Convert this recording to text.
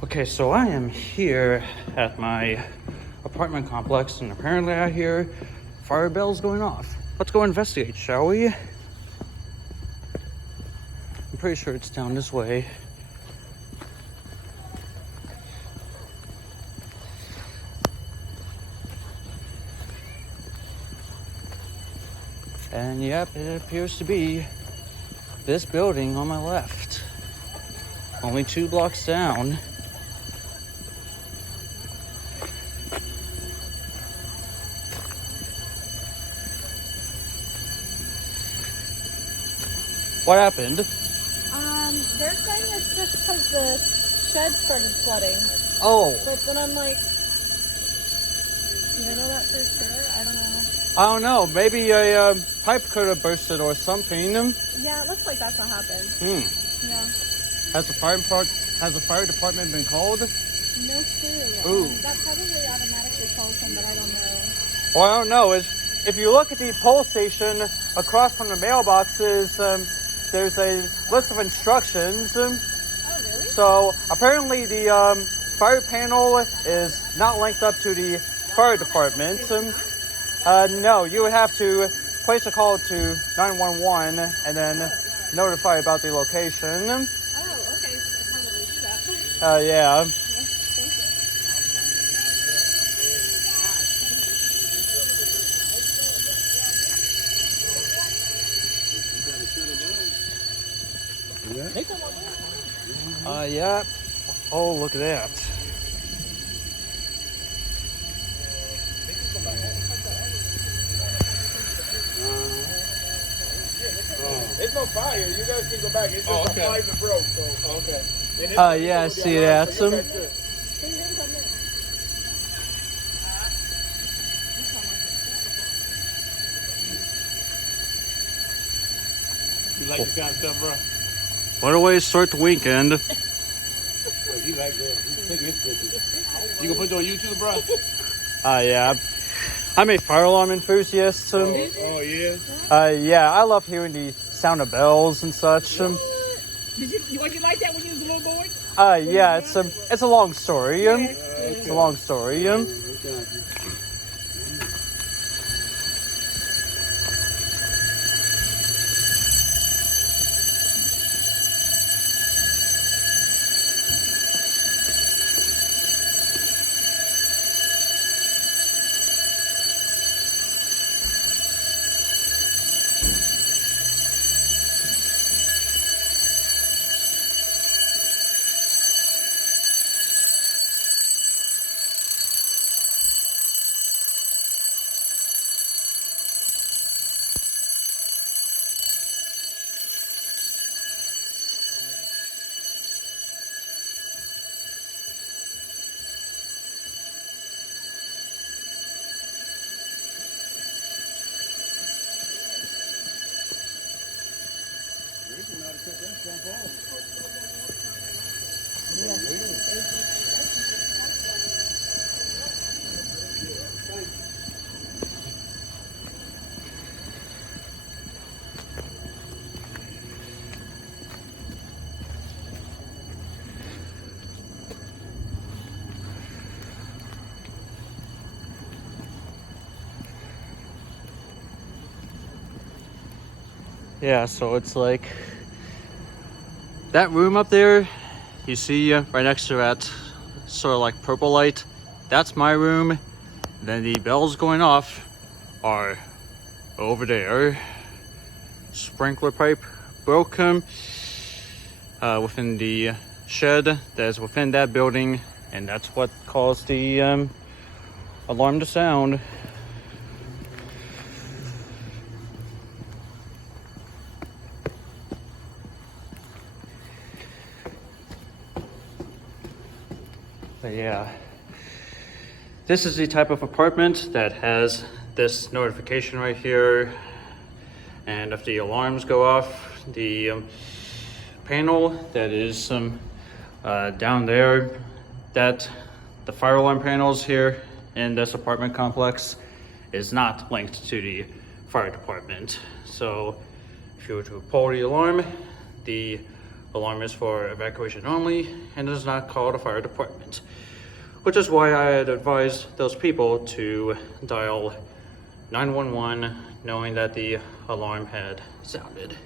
Okay, so I am here at my apartment complex, and apparently I hear fire bells going off. Let's go investigate, shall we? I'm pretty sure it's down this way. And yep, it appears to be this building on my left. Only 2 blocks down. What happened? They're saying it's just because the shed started flooding. Oh. But then I'm like, do they know that for sure? I don't know. I don't know. Maybe a pipe could have bursted or something. Yeah, it looks like that's what happened. Yeah. Has the fire department been called? No clue. Ooh. That probably automatically calls them, but I don't know. Well, I don't know. If you look at the pole station across from the mailboxes, there's a list of instructions. Oh, really? So apparently the fire panel is not linked up to the fire department. No, you would have to place a call to 911 and then notify about the location. Oh, okay. I'll probably do that. Yeah. Yeah. Oh, look at that. There's no fire. You guys can go back. It's just a pipe that broke. So Okay. Yeah, I see that. You like this kind of stuff, bro? What a way to start the weekend. He like that. He's taking his pictures. You gonna put it on YouTube, bro? Yeah. I'm a fire alarm enthusiast. Oh yeah. Yeah, I love hearing the sound of bells and such. Was you like that when you was a little boy? Yeah, it's a long story. It's a long story. Yeah, so it's like that room up there, you see right next to that sort of like purple light, that's my room. Then the bells going off are over there. Sprinkler pipe broken within the shed that is within that building, and that's what caused the alarm to sound. But yeah, this is the type of apartment that has this notification right here, and if the alarms go off, the panel that is down there, that the fire alarm panels here in this apartment complex is not linked to the fire department. So if you were to pull the alarm is for evacuation only and does not call the fire department, which is why I had advised those people to dial 911 knowing that the alarm had sounded.